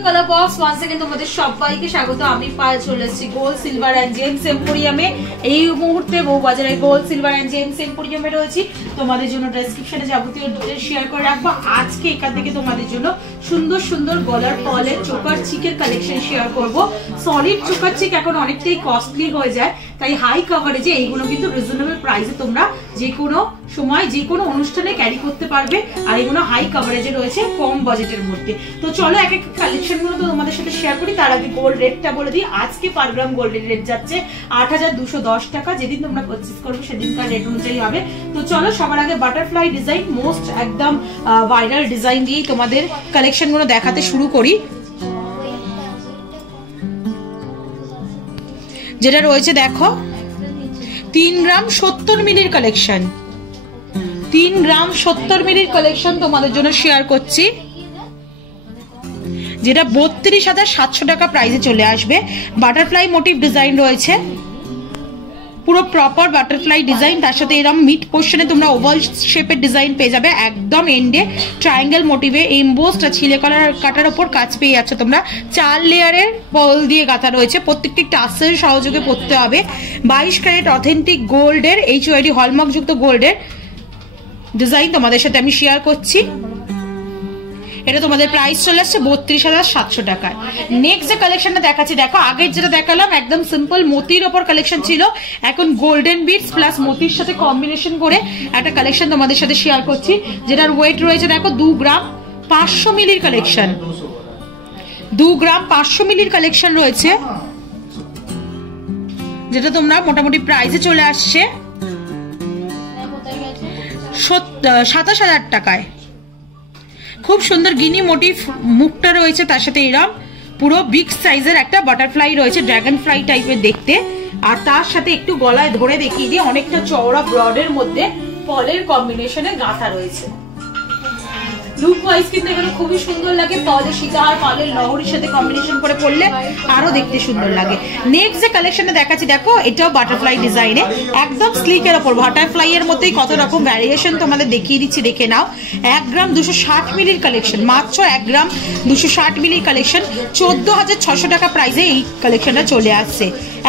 Colour box once again তোমাদের সবাইকে স্বাগত। আমি পায়ে চলে এসেছি গোল্ড সিলভার এন্ড জেমস এম্পোরিয়ামে। এই মুহূর্তে বউবাজারে গোল্ড সিলভার এন্ড জেমস এম্পোরিয়ামে রয়েছি। তোমাদের জন্য ডেসক্রিপশনে যাবতীয় ডিটেইলস শেয়ার করে রাখবো। আজকে এখান থেকে তোমাদের জন্য সুন্দর সুন্দর গলার পলের চোকার চিকের কালেকশন শেয়ার করব। সলিড চোকার চিক এখন অনেকটাই কস্টলি হয়ে যায়, তাই হাই কভারেজে এইগুলো কিন্তু রিজনেবল প্রাইসে তোমরা যে কোনো সময় যে কোনো অনুষ্ঠানে ক্যারি করতে পারবে। আর এগুলো হাই কভারেজে রয়েছে কম বাজেটের মধ্যে। তো চলো এক এক কালেকশনগুলো তো তোমাদের সাথে শেয়ার করি। তার আগে গোল্ড রেটটা বলে দিই। আজকে পার গ্রাম গোল্ডের রেট যাচ্ছে ৮২১০ টাকা। যেদিন তোমরা পারচেজ করবে সেদিনকার রেট অনুযায়ী হবে। তো চলো সবার আগে বাটারফ্লাই ডিজাইন, মোস্ট একদম ভাইরাল ডিজাইন দিয়েই তোমাদের কালেকশনগুলো দেখাতে শুরু করি। যেটা রয়েছে দেখো ৩ গ্রাম ৭০ মিলির কালেকশন, ৩ গ্রাম ৭০ মিলির কালেকশন তোমাদের জন্য শেয়ার করছি, যেটা ৩২৭০০ টাকা প্রাইসে চলে আসবে। বাটারফ্লাই মোটিভ ডিজাইন রয়েছে, পুরো প্রপার বাটারফ্লাই ডিজাইন। তার সাথে এরকম মিড পোর্শনে তোমরা ওভাল শেপের ডিজাইন পেয়ে যাবে। একদম এন্ডে ট্রায়াঙ্গেল মোটিভে এমবোসড আর ছিলে কাটার উপর কাজ পেয়ে যাচ্ছে তোমরা। ৪ লেয়ারের বল দিয়ে গাঁথা রয়েছে, প্রত্যেকটি টাসেল সহযোগে পড়তে হবে। ২২ ক্যারেট অথেন্টিক গোল্ডের HYD হলমার্ক যুক্ত গোল্ডের ডিজাইন তোমাদের সাথে আমি শেয়ার করছি। এটা তোমাদের প্রাইস চলে আসছে ৩২৭০০ টাকায়। নেক্সট যে কালেকশনটা দেখাচ্ছি দেখো, আগের যেটা দেখালাম একদম সিম্পল মোতির ওপর কালেকশন ছিল, এখন গোল্ডেন বিটস প্লাস মোতির সাথে কম্বিনেশন করে একটা কালেকশন তোমাদের সাথে শেয়ার করছি, যেটার ওয়েট রয়েছে দেখো ২ গ্রাম ৫০০ মিলির কালেকশন। ২ গ্রাম ৫০০ মিলির কালেকশন রয়েছে, যেটা তোমরা মোটামুটি প্রাইসে চলে আসছে ২৭,০০০ টাকায়। খুব সুন্দর গিনি মোটিভ মুখটা রয়েছে, তার সাথে এরকম পুরো বিগ সাইজের একটা বাটারফ্লাই রয়েছে, ড্রাগন ফ্লাই টাইপের দেখতে। আর তার সাথে একটু গলায় ধরে দেখিয়ে দিয়ে অনেকটা চওড়া ব্রডের মধ্যে পলের কম্বিনেশনে গাঁথা রয়েছে। লুক ওয়াইজ কিন্তু এখানে খুবই সুন্দর লাগে। পলে সীতা আর পলের লহরির সাথে কম্বিনেশন করে পড়লে আরো দেখতে সুন্দর লাগে। নেক্সট যে কালেকশনে দেখাচ্ছি দেখো, এটাও বাটারফ্লাই ডিজাইনে, একদম স্লিকের ওপর বাটারফ্লাই এর মধ্যেই কত রকম ভ্যারিয়েশন তোমাদের দেখিয়ে দিচ্ছি, দেখে নাও। ১ গ্রাম ২৬০ মিলির কালেকশন, মাত্র ১ গ্রাম ২৬০ মিলির কালেকশন। ১৪,৬০০ টাকা প্রাইসে এই কালেকশনটা চলে আসছে।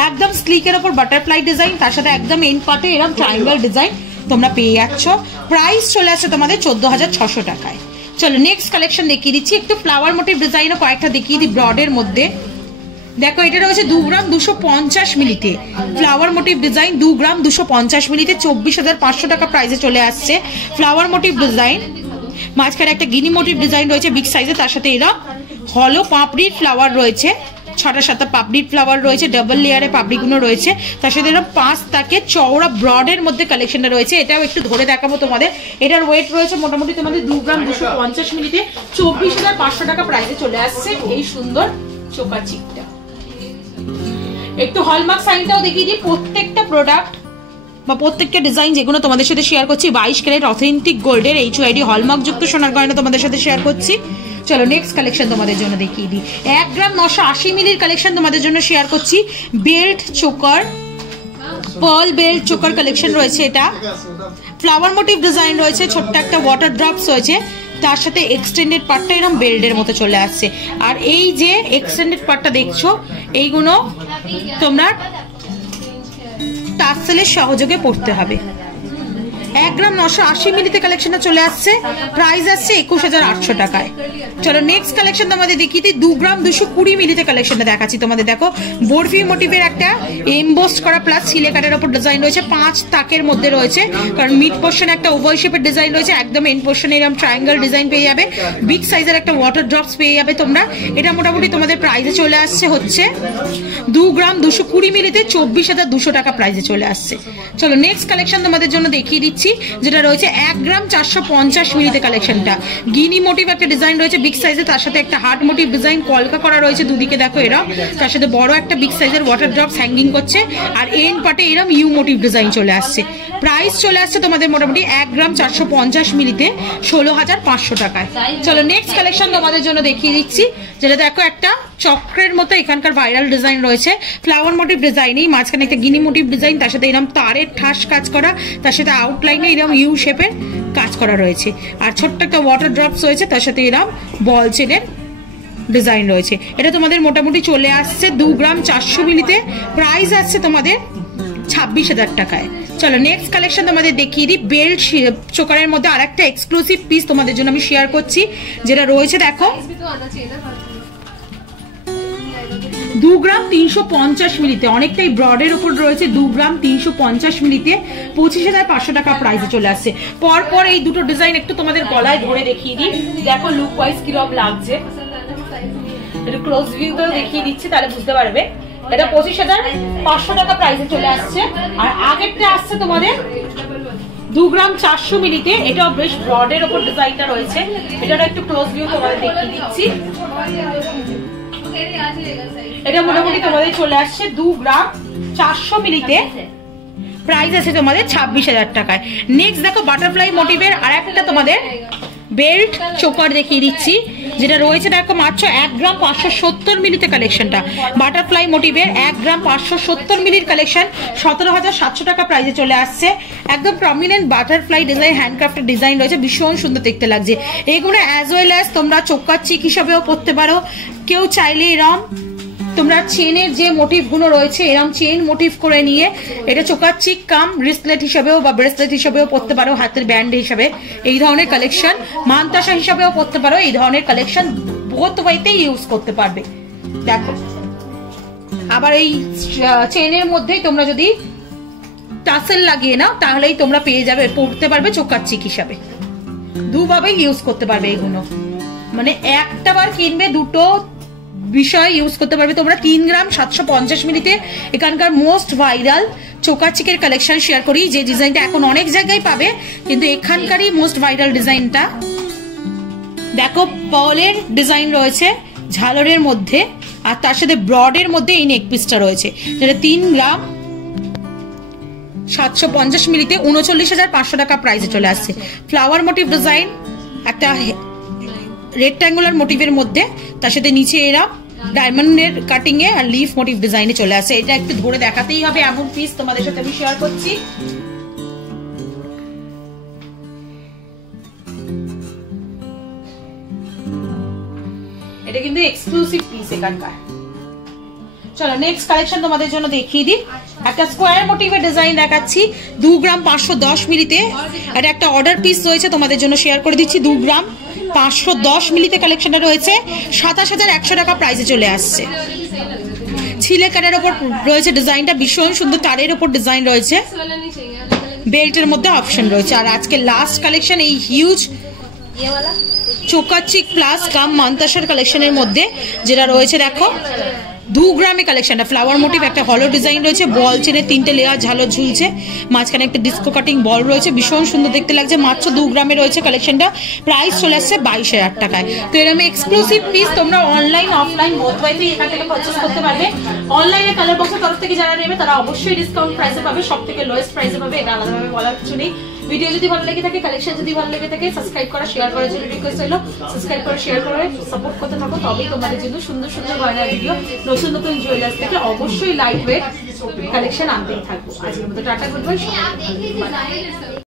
একদম স্লিকের ওপর বাটারফ্লাই ডিজাইন, তার সাথে একদম এন্ড পার্টে এরকম ট্রায়াঙ্গেল ডিজাইন তোমরা পেয়ে যাচ্ছ। প্রাইস চলে আসছে তোমাদের ১৪,৬০০ টাকায়। চলো নেক্সট কালেকশন দেখিয়ে দিচ্ছি। একটু ফ্লাওয়ার মোটিভ ডিজাইনও কয়েকটা দেখিয়ে দিই ব্রডের মধ্যে। দেখো এটা রয়েছে ২ গ্রাম ২৫০ মিলিতে, ফ্লাওয়ার মোটিভ ডিজাইন ২ গ্রাম ২৫০ মিলিতে ২৪,৫০০ টাকা প্রাইসে চলে আসছে। ফ্লাওয়ার মোটিভ ডিজাইন, মাঝখানে একটা গিনি মোটিভ ডিজাইন রয়েছে বিগ সাইজে, তার সাথে এরা হলো পাপড়ির ফ্লাওয়ার রয়েছে, ৬টা-৭টা পাপড়ির ফ্লাওয়ার রয়েছে, ডাবল লেয়ারে পাপড়িগুলো রয়েছে, তার সাথে এরকম ৫ তাকে চওড়া ব্রডের মধ্যে কালেকশনটা রয়েছে। এটাও একটু ধরে দেখাবো তোমাদের। এটার ওয়েট রয়েছে মোটামুটি তোমাদের ২ গ্রাম ২৫০ মিলিতে ২৪,৫০০ টাকা প্রাইসে চলে আসছে এই সুন্দর চোকার চিকটা। একটু হলমার্ক সাইনটাও দেখিয়ে দিই। প্রত্যেকটা প্রোডাক্ট বা প্রত্যেকটা ডিজাইন যেগুলো তোমাদের সাথে শেয়ার করছি ২২ ক্যারেট অথেন্টিক গোল্ডের HYD হলমার্ক যুক্ত সোনার গয়না তোমাদের সাথে শেয়ার করছি। চলো নেক্সট কালেকশন তোমাদের জন্য দেখিয়ে দিই। ১ গ্রাম ৯৮০ মিলির কালেকশন তোমাদের জন্য শেয়ার করছি। Belt choker, pearl belt choker collection রয়েছে। এটা ফ্লাওয়ার মোটিভ ডিজাইন রয়েছে, ছোট্ট একটা ওয়াটার ড্রপস রয়েছে, তার সাথে এক্সটেন্ডেড পার্টটা এরকম বেল্টের মতো চলে আসছে। আর এই যে এক্সটেন্ডেড পার্টটা দেখছো, এইগুলো তোমরা টাসেলের সহযোগে পড়তে হবে। ১ গ্রাম ৯৮০ মিলিতে কালেকশনটা চলে আসছে, প্রাইস আসছে ২১,৮০০ টাকায়। চলো নেক্সট কালেকশন তোমাদের দেখিয়ে দিই। ২ গ্রাম ২২০ মিলিতে কালেকশনটা দেখাচ্ছি তোমাদের। দেখো বরফি মোটিভের একটা এমবোস্ট করা প্লাস সিলে কাটের ওপর ডিজাইন রয়েছে, ৫ তাকের মধ্যে রয়েছে, কারণ মিড পোর্শনে একটা ওভাল শেপের ডিজাইন রয়েছে, একদম এন্ড পোর্শনে এরকম ট্রায়াঙ্গেল ডিজাইন পেয়ে যাবে, বিগ সাইজের একটা ওয়াটার ড্রপস পেয়ে যাবে তোমরা। এটা মোটামুটি তোমাদের প্রাইসে চলে আসছে হচ্ছে ২ গ্রাম ২২০ মিলিতে ২৪,২০০ টাকা প্রাইসে চলে আসছে। চলো নেক্সট কালেকশন তোমাদের জন্য দেখিয়ে দিচ্ছি, যেটা রয়েছে ১ গ্রাম ৪৫০ মিলিতে কালেকশনটা। গিনি মোটিভ একটা ডিজাইন রয়েছে বিগ সাইজে, তার সাথে একটা হার্ট মোটিভ ডিজাইন কলকা করা রয়েছে দুদিকে দেখো এরম, তার সাথে বড় একটা বিগ সাইজের ওয়াটার ড্রপস হ্যাঙ্গিং করছে, আর এন্ড পার্টে এরম ইউ মোটিভ ডিজাইন চলে আসছে। প্রাইস চলে আসছে তোমাদের মোটামুটি ১ গ্রাম ৪৫০ মিলিতে ১৬,৫০০ টাকায়। চলো নেক্সট কালেকশন তোমাদের জন্য দেখিয়ে দিচ্ছি, যেটা দেখো একটা চক্রের মতো এখানকার ভাইরাল ডিজাইন রয়েছে, ফ্লাওয়ার মোটিভ ডিজাইনেই মাঝখানে একটা গিনি মোটিভ ডিজাইন, তার সাথে এরকম তারের ঠাস কাজ করা, তার সাথে আউটলাইনে এরকম ইউ শেপের কাজ করা রয়েছে, আর ছোট্ট একটা ওয়াটার ড্রপস রয়েছে, তার সাথে এরকম বল চেনের ডিজাইন রয়েছে। এটা তোমাদের মোটামুটি চলে আসছে 2 গ্রাম 400 মিলিতে, প্রাইস আসছে তোমাদের 26,000 টাকায়। চলো নেক্সট কালেকশন তোমাদের দেখিয়ে দিই। বেল্ট চোকারের মধ্যে আরেকটা এক্সক্লুসিভ পিস তোমাদের জন্য আমি শেয়ার করছি, যেটা রয়েছে দেখো 2 গ্রাম 350 মিলিতে, অনেকটাই ব্রডের উপর রয়েছে। 2 গ্রাম 350 মিলিতে 25,500 টাকা প্রাইসে চলে আসছে। পরপর এই দুটো ডিজাইন একটু তোমাদের গলায় ধরে দেখিয়ে দিই, দেখো লুক ওয়াইজ কিরকম লাগছে। একটু ক্লোজ ভিউ তো দেখিয়ে দিচ্ছি, তাহলে বুঝতে পারবে। এটা 25,500 টাকা প্রাইসে চলে আসছে। আর আগেরটা আসছে তোমাদের 2 গ্রাম 400 মিলিতে, এটাও বেশ ব্রডের উপর ডিজাইনটা রয়েছে। এটারও একটু ক্লোজ ভিউ তোমাদের দেখিয়ে দিচ্ছি। এটা মোটামুটি তোমাদের চলে আসছে 2 গ্রাম 400 মিলিতে, প্রাইস আছে তোমাদের 26,000 টাকায়। নেক্সট দেখো বাটারফ্লাই মোটিভের আর একটা তোমাদের বেল্ট চোকার দেখিয়ে দিচ্ছি, যেটা রয়েছে দেখো মাত্র 1 গ্রাম 570 মিলিতে কালেকশনটা। বাটারফ্লাই মোটিভের 1 গ্রাম 570 মিলির কালেকশন 17,700 টাকা প্রাইসে চলে আসছে। একদম প্রমিনেন্ট বাটারফ্লাই ডিজাইন, হ্যান্ডক্রাফটের ডিজাইন রয়েছে, ভীষণ সুন্দর দেখতে লাগছে। এগুলো অ্যাজ ওয়েল অ্যাজ তোমরা চোকার চিক হিসাবেও পরতে পারো। কেউ চাইলে এরম তোমরা চেনের যে মোটিভ গুলো রয়েছে এরকম চেন মোটিভ করে নিয়ে এটা চোকার চিক কাম রিস্টলেট হিসাবেও বা ব্রেসলেট হিসাবেও পরতে পারো, হাতের ব্যান্ড হিসাবে এই ধরনের কালেকশন, মানতাসা হিসাবেও পরতে পারো। এই ধরনের কালেকশন বোথ ওয়েতেই ইউজ করতে পারবে। দেখো আবার এই চেনের মধ্যেই তোমরা যদি টাসেল লাগিয়ে নাও তাহলেই তোমরা পেয়ে যাবে, পরতে পারবে চোকার চিক হিসাবে। দুভাবে ইউজ করতে পারবে এগুলো, মানে একটা বার কিনবে দুটো বিষয় ইউজ করতে পারবে তোমরা। 3 গ্রাম 750 মিলিতে এখানকার মোস্ট ভাইরাল চোকার চিকের কালেকশন শেয়ার করি, যে ডিজাইনটা এখন অনেক জায়গায় পাবে, কিন্তু এখানকারই মোস্ট ভাইরাল ডিজাইনটা। দেখো পার্লের ডিজাইন রয়েছে ঝালরের মধ্যে, আর তার সাথে ব্রডের মধ্যে এই নেক পিসটা রয়েছে, যেটা 3 গ্রাম 750 মিলিতে 39,500 টাকা প্রাইসে চলে আসছে। ফ্লাওয়ার মোটিভ ডিজাইন, একটা রেক্ট্যাঙ্গুলার মোটিভের মধ্যে, তার সাথে নিচে এরা ডায়মন্ডের কাটিং এ আর লিফ মোটিভ ডিজাইনে চলে আসে। এটা একটু ধরে দেখাতেই হবে, এমন পিস তোমাদের সাথে আমি শেয়ার করছি। এটা কিন্তু এক্সক্লুসিভ পিস এখানকার। চলো নেক্সট কালেকশন তোমাদের জন্য দেখিয়ে দিই। একটা স্কোয়ার মোটিভের ডিজাইন দেখাচ্ছি 2 গ্রাম 510 মিলিতে। এটা একটা অর্ডার পিস রয়েছে, তোমাদের জন্য শেয়ার করে দিচ্ছি। 2 গ্রাম 510 মিলিতে কালেকশনটা রয়েছে, 27,100 টাকা প্রাইসে চলে আসছে। ছিলে কাটার উপর রয়েছে ডিজাইনটা, ভীষণ সুন্দর তারের উপর ডিজাইন রয়েছে, বেল্টের মধ্যে অপশন রয়েছে। আর আজকে লাস্ট কালেকশন এই হিউজ চোকার চিক প্লাস কাম মানতাসার কালেকশনের মধ্যে, যেটা রয়েছে দেখো 2 গ্রামে কালেকশনটা। ফ্লাওয়ার মোটিভ, একটা হলো ডিজাইন রয়েছে, বল চেনের 3টে লেয়ার ঝালর ঝুলছে, মাঝখানে একটা ডিস্কো কাটিং বল রয়েছে, ভীষণ সুন্দর দেখতে লাগছে। মাত্র 2 গ্রামে রয়েছে কালেকশনটা, প্রাইস চলে আসছে 22,000 টাকায়। তো এরকম এক্সক্লুসিভ পিস তোমরা অনলাইন অফলাইন বোথ ওয়েতেই এখান থেকে পারচেজ করতে পারবে। অনলাইনে কালার বক্সের তরফ থেকে যারা নেবে তারা অবশ্যই ডিসকাউন্ট প্রাইসে পাবে, সব থেকে লোয়েস্ট প্রাইসে পাবে, এটা আলাদাভাবে বলার কিছু নেই। ভিডিও যদি ভালো লেগে থাকে, কালেকশন যদি ভালো লেগে থাকে, সাবস্ক্রাইব করা শেয়ার করার জন্য রিকোয়েস্ট হলো। সাবস্ক্রাইব করে শেয়ার করে সাপোর্ট করতে থাকো, তবেই তোমাদের জন্য সুন্দর সুন্দর গয়নার ভিডিও, নতুন নতুন জুয়েলার্স থেকে অবশ্যই লাইট ওয়েট কালেকশন আনতেই থাকবো। আজকের মতো টাটা, গুড বাই।